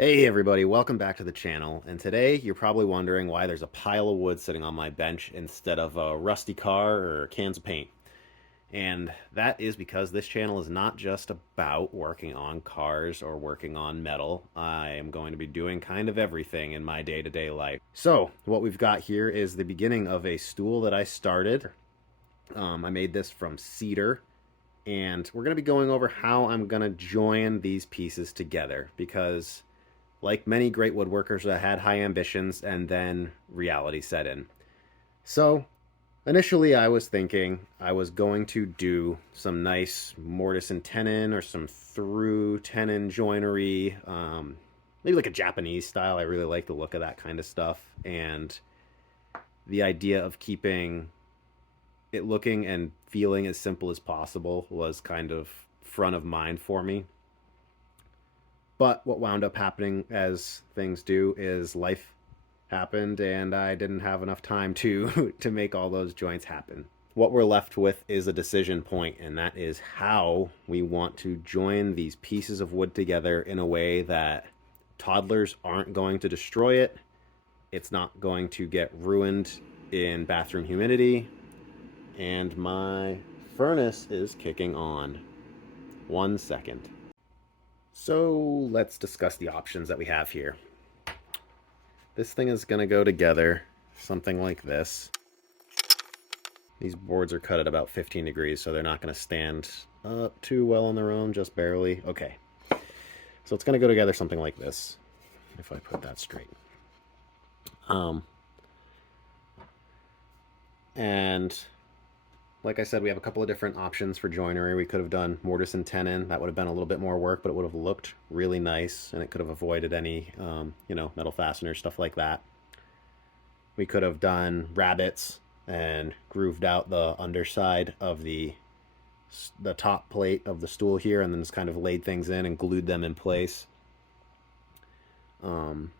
Hey everybody, welcome back to the channel. And today you're probably wondering why there's a pile of wood sitting on my bench instead of a rusty car or cans of paint. And that is because this channel is not just about working on cars or working on metal. I am going to be doing kind of everything in my day-to-day life. So what we've got here is the beginning of a stool that I started. I made this from cedar, and we're going to be going over how I'm going to join these pieces together because like many great woodworkers, I had high ambitions and then reality set in. So initially I was thinking I was going to do some nice mortise and tenon or some through tenon joinery, maybe like a Japanese style. I really like the look of that kind of stuff. And the idea of keeping it looking and feeling as simple as possible was kind of front of mind for me. But what wound up happening, as things do, is life happened and I didn't have enough time to to make all those joints happen. What we're left with is a decision point, and that is how we want to join these pieces of wood together in a way that toddlers aren't going to destroy it. It's not going to get ruined in bathroom humidity. And my furnace is kicking on. 1 second. So let's discuss the options that we have here. This thing is going to go together something like this. These boards are cut at about 15 degrees, so they're not going to stand up too well on their own, just barely. Okay, so it's going to go together something like this, if I put that straight. And like I said, we have a couple of different options for joinery. We could have done mortise and tenon. That would have been a little bit more work, but it would have looked really nice, and it could have avoided any, metal fasteners, stuff like that. We could have done rabbets and grooved out the underside of the top plate of the stool here, and then just kind of laid things in and glued them in place. And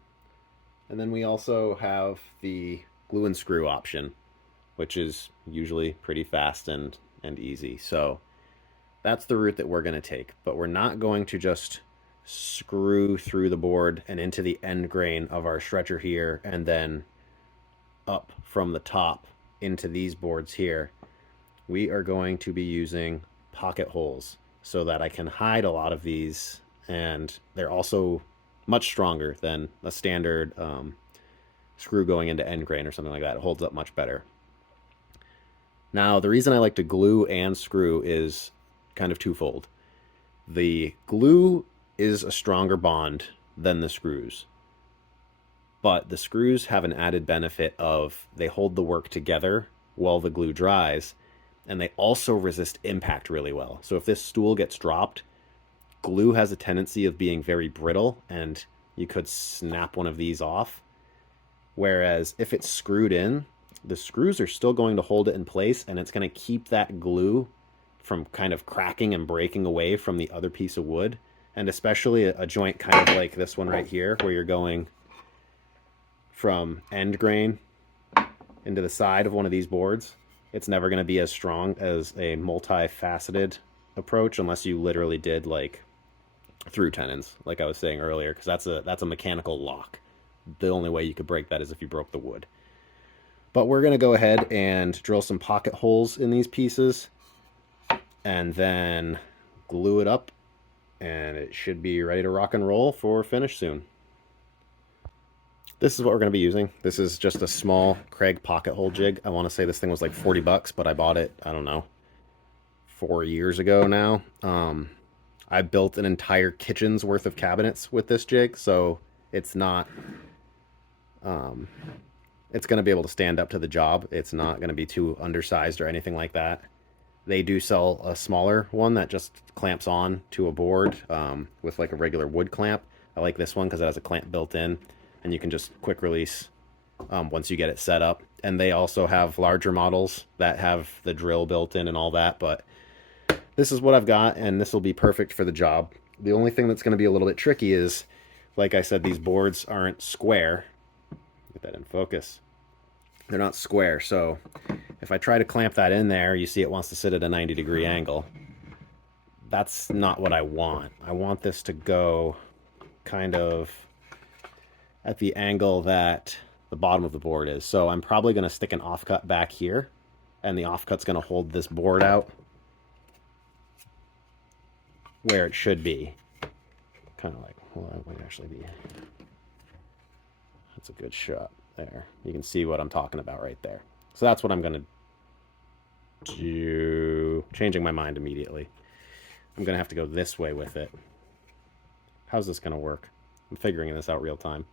then we also have the glue and screw option, which is usually pretty fast and easy. So that's the route that we're going to take. But we're not going to just screw through the board and into the end grain of our stretcher here and then up from the top into these boards here. We are going to be using pocket holes so that I can hide a lot of these, and they're also much stronger than a standard screw going into end grain or something like that. It holds up much better. Now, the reason I like to glue and screw is kind of twofold. The glue is a stronger bond than the screws, but the screws have an added benefit of they hold the work together while the glue dries, and they also resist impact really well. So if this stool gets dropped, glue has a tendency of being very brittle, and you could snap one of these off. Whereas if it's screwed in, the screws are still going to hold it in place, and it's going to keep that glue from kind of cracking and breaking away from the other piece of wood. And especially a joint kind of like this one right here, where you're going from end grain into the side of one of these boards, it's never going to be as strong as a multifaceted approach unless you literally did like through tenons, like I was saying earlier, because that's a mechanical lock. The only way you could break that is if you broke the wood. But we're going to go ahead and drill some pocket holes in these pieces and then glue it up, and it should be ready to rock and roll for finish soon. This is what we're going to be using. This is just a small Craig pocket hole jig. I want to say this thing was like 40 bucks, but I bought it, I don't know, 4 years ago now. I built an entire kitchen's worth of cabinets with this jig, so it's not... it's going to be able to stand up to the job. It's not going to be too undersized or anything like that. They do sell a smaller one that just clamps on to a board with like a regular wood clamp. I like this one because it has a clamp built in, and you can just quick release once you get it set up. And they also have larger models that have the drill built in and all that, but this is what I've got, and this will be perfect for the job. The only thing that's going to be a little bit tricky is, like I said, these boards aren't square. Get that in focus. They're not square, so if I try to clamp that in there, you see it wants to sit at a 90-degree angle. That's not what I want. I want this to go kind of at the angle that the bottom of the board is. So I'm probably going to stick an offcut back here, and the offcut's going to hold this board out where it should be. Kind of like, well, that might actually be. That's a good shot there. You can see what I'm talking about right there. So that's what I'm going to do. Changing my mind immediately. I'm going to have to go this way with it. How's this going to work? I'm figuring this out real time.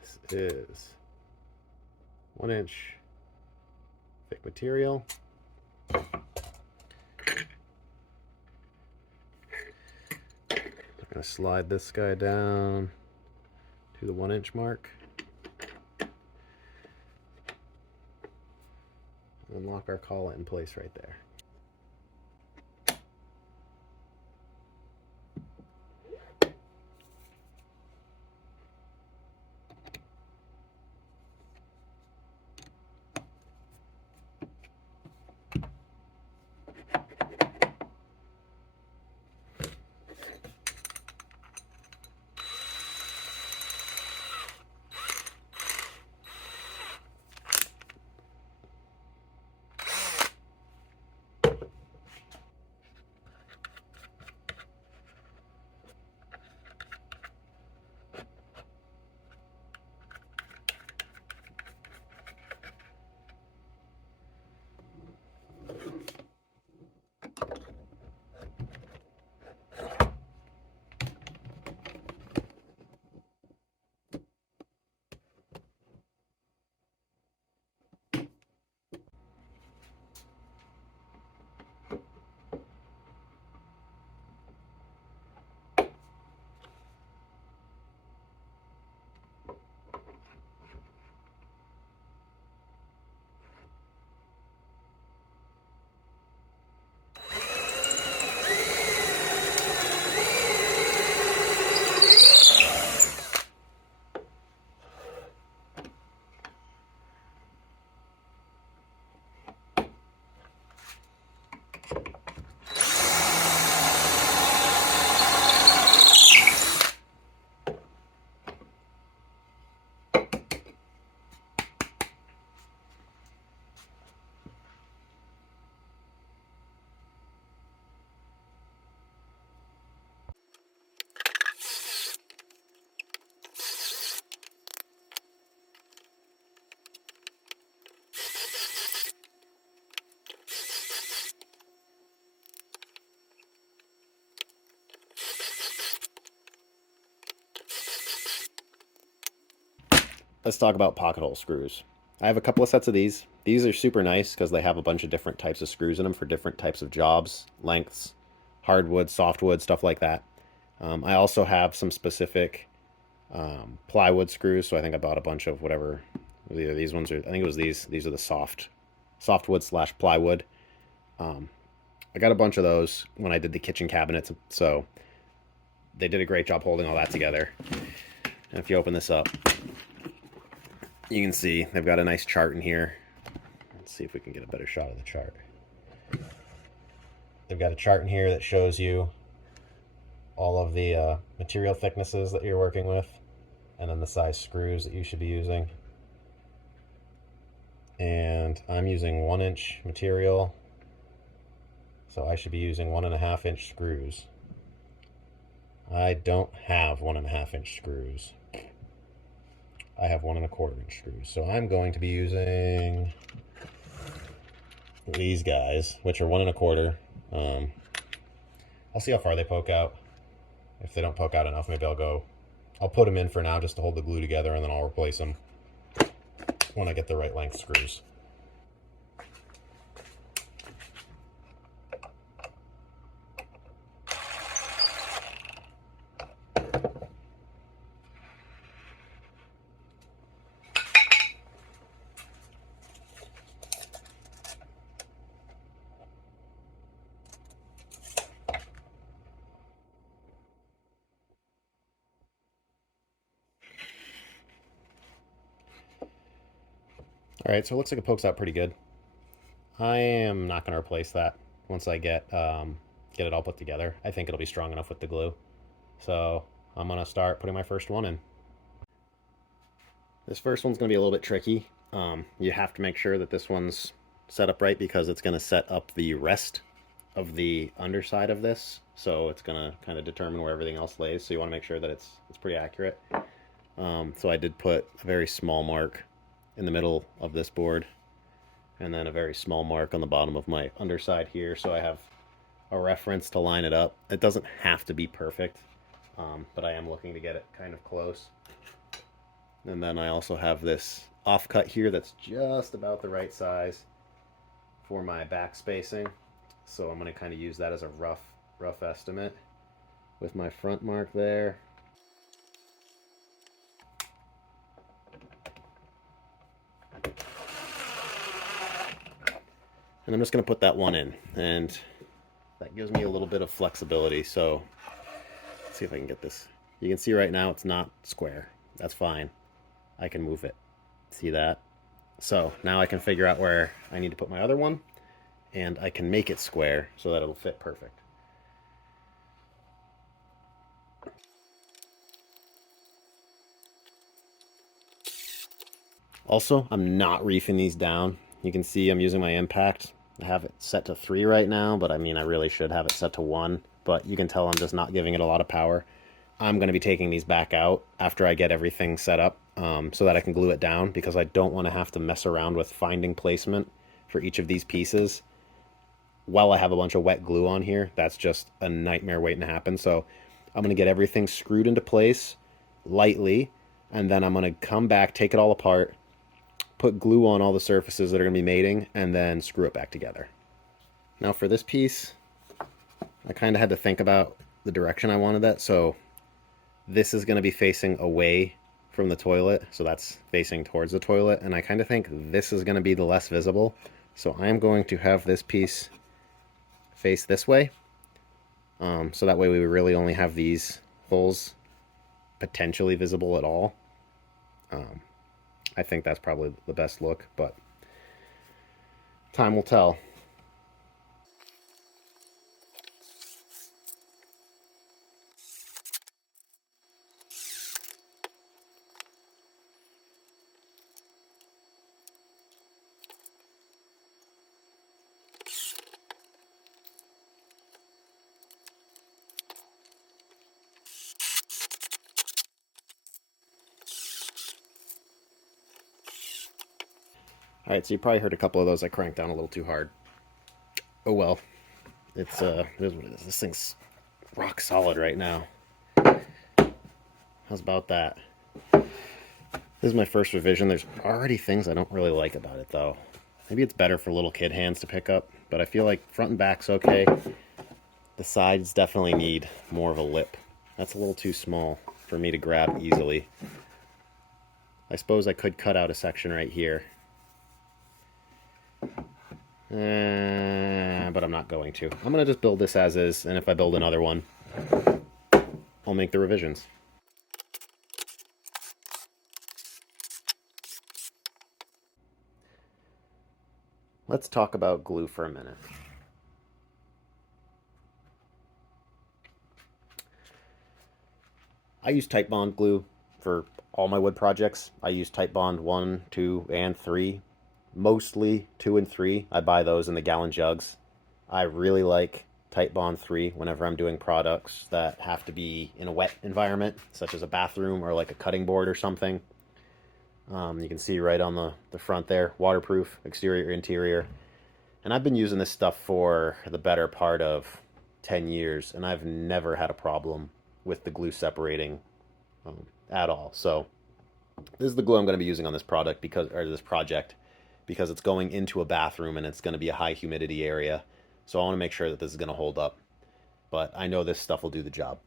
This is 1-inch thick material. I'm going to slide this guy down to the 1-inch mark. And lock our collet in place right there. Let's talk about pocket hole screws. I have a couple of sets of these. These are super nice because they have a bunch of different types of screws in them for different types of jobs, lengths, hardwood, softwood, stuff like that. I also have some specific plywood screws. So I think I bought a bunch of whatever. Either these ones, or I think it was these. These are the softwood slash plywood. I got a bunch of those when I did the kitchen cabinets. So they did a great job holding all that together. And if you open this up, you can see they've got a nice chart in here. Let's see if we can get a better shot of the chart. They've got a chart in here that shows you all of the material thicknesses that you're working with, and then the size screws that you should be using. And I'm using 1-inch material, so I should be using 1.5-inch screws. I don't have 1.5-inch screws. I have 1.25-inch screws. So I'm going to be using these guys, which are 1.25. I'll see how far they poke out. If they don't poke out enough, maybe I'll put them in for now just to hold the glue together, and then I'll replace them when I get the right length screws. All right, so it looks like it pokes out pretty good. I am not going to replace that once I get it all put together. I think it'll be strong enough with the glue. So I'm going to start putting my first one in. This first one's going to be a little bit tricky. You have to make sure that this one's set up right because it's going to set up the rest of the underside of this. So it's going to kind of determine where everything else lays. So you want to make sure that it's pretty accurate. So I did put a very small mark in the middle of this board and then a very small mark on the bottom of my underside here. So I have a reference to line it up. It doesn't have to be perfect, but I am looking to get it kind of close. And then I also have this offcut here that's just about the right size for my back spacing. So I'm going to kind of use that as a rough estimate with my front mark there. And I'm just going to put that one in, and that gives me a little bit of flexibility. So let's see if I can get this. You can see right now it's not square. That's fine. I can move it. See that? So now I can figure out where I need to put my other one, and I can make it square so that it'll fit perfect. Also, I'm not reefing these down. You can see I'm using my impact. I have it set to 3 right now, but I mean, I really should have it set to 1. But you can tell I'm just not giving it a lot of power. I'm going to be taking these back out after I get everything set up so that I can glue it down, because I don't want to have to mess around with finding placement for each of these pieces while I have a bunch of wet glue on here. That's just a nightmare waiting to happen. So I'm going to get everything screwed into place lightly, and then I'm going to come back, take it all apart, put glue on all the surfaces that are going to be mating, and then screw it back together. Now for this piece, I kind of had to think about the direction I wanted that. So this is going to be facing away from the toilet, so that's facing towards the toilet, and I kind of think this is going to be the less visible. So I'm going to have this piece face this way, so that way we really only have these holes potentially visible at all. I think that's probably the best look, but time will tell. All right, so you probably heard a couple of those I cranked down a little too hard. Oh well, it's here's what it is. This thing's rock solid right now. How's about that? This is my first revision. There's already things I don't really like about it, though. Maybe it's better for little kid hands to pick up, but I feel like front and back's okay. The sides definitely need more of a lip. That's a little too small for me to grab easily. I suppose I could cut out a section right here. But I'm not going to. I'm going to just build this as is, and if I build another one, I'll make the revisions. Let's talk about glue for a minute. I use Titebond glue for all my wood projects. I use Titebond 1, 2, and 3. Mostly 2 and 3. I buy those in the gallon jugs. I really like Titebond 3 whenever I'm doing products that have to be in a wet environment, such as a bathroom or like a cutting board or something. You can see right on the front there, waterproof, exterior, interior. And I've been using this stuff for the better part of 10 years, and I've never had a problem with the glue separating at all. So this is the glue I'm going to be using on this product this project because it's going into a bathroom and it's going to be a high humidity area. So I want to make sure that this is going to hold up. But I know this stuff will do the job.